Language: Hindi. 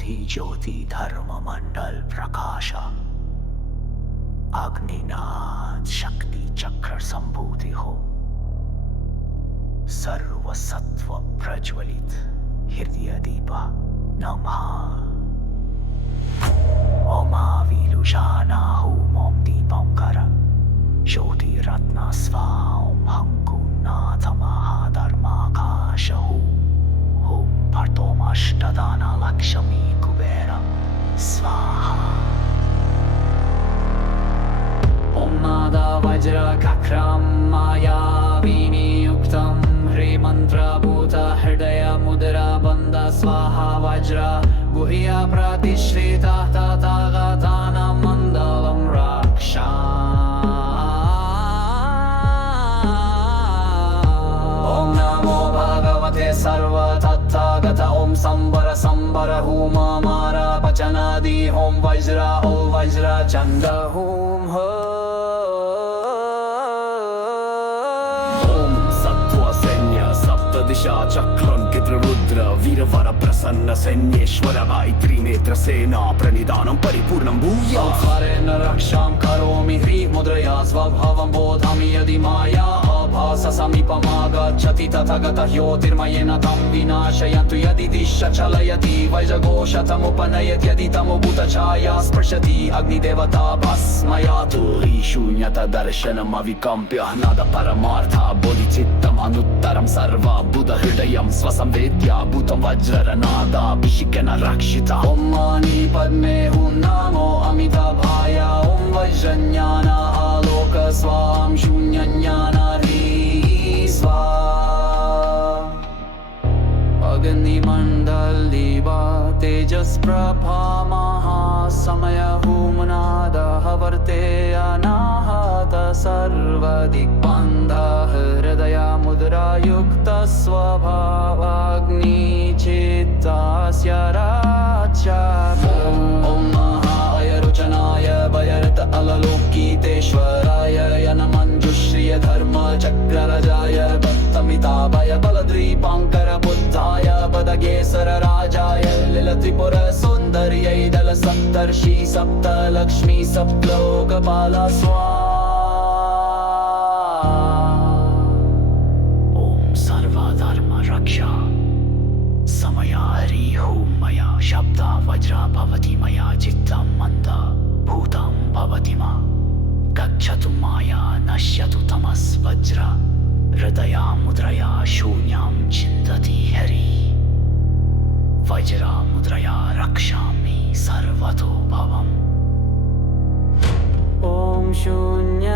बोधि ज्योति धर्म मंडल प्रकाशा अग्निनाद शक्ति चक्र संभूति हो सर्व सत्व प्रज्वलित हृदय दीपा नमः ओमाविलुषानाहुम ओम दीपंकर ज्योतिरत्न स्वाम हंकुनाथ महाधर्माकाशहु ओम भर्तोमष्टदाना लक्ष्मी कुबेर स्वाहा ओम नादा वज्र कक्रम मायावीनियुक्तं ह्रीमन्त्रभूत हृदय मुद्रा बन्ध स्वाहा वज्र गुह्य प्रतिष्ठिता तथागतानां मण्डलं रक्षा ओम नमो भगवते सर्वतथागत ओम संबर संबर हुम मारा पचनादि ओम वज्र चंद हुम हो ओम सत्व सैन्य सप्त दिशा चक्रांकित रुद्र वीरवर प्रसन्न सैन्येश्वर गायत्री नेत्र सेना प्रणिधानं परिपूर्णं भूयात् स्मरेण रक्षां करोमि ह्रीं मुद्रया स्वभावं बोधामि यदि माया आभास समीपमागच्छति तथागतः ज्योतिर्मयेन तं विनाशयन्तु यदि दिश चलयति वज्रघोषतमुपनयति यदि तमोभूतछाया स्पृशति अग्निदेवता भस्मयातु शून्यता दर्शनम् अविकम्प्य नाद परमार्था बोधिचित्तम् अनुत्तरं सर्वबुधहृदयं स्वसंवेद्य भूतं वज्रनादाभिषिकेन रक्षिता ॐ मानि पद्मे हुं नमो अमिताभाय ॐ वज्रज्ञान आलोक स्वां शून्यज्ञान अग्निमण्डलीवा तेजस्प्रभा महासमय हुमनादः वर्ते अनाहत सर्वदिग्बन्ध हृदय मुद्रायुक्त स्वभावाग्निचित्तस्य ॐ महायरुचनाय भयरत अलौकितेश्वराय यनमञ्जुश्रिय धर्म चक्ररजाय भक्तमिताभय बलद्रीपाङ्कर बुद्धाय बदगेसर राजाय लीलत्रिपुर सौन्दर्यै दल सप्तर्षि सप्तलक्ष्मी सप्तलोकपाल स्वाहा ॐ सर्वधर्म रक्षा समया हरिः मया शब्द वज्र भवति मया चित्तं मन्द भूतं भवति मा गच्छतु माया नश्यतु तमस्वज्र हृदया मुद्रया शून्यं चिन्तति हरि वज्रा मुद्रया रक्षामि सर्वतो भवम् ॐ शून्य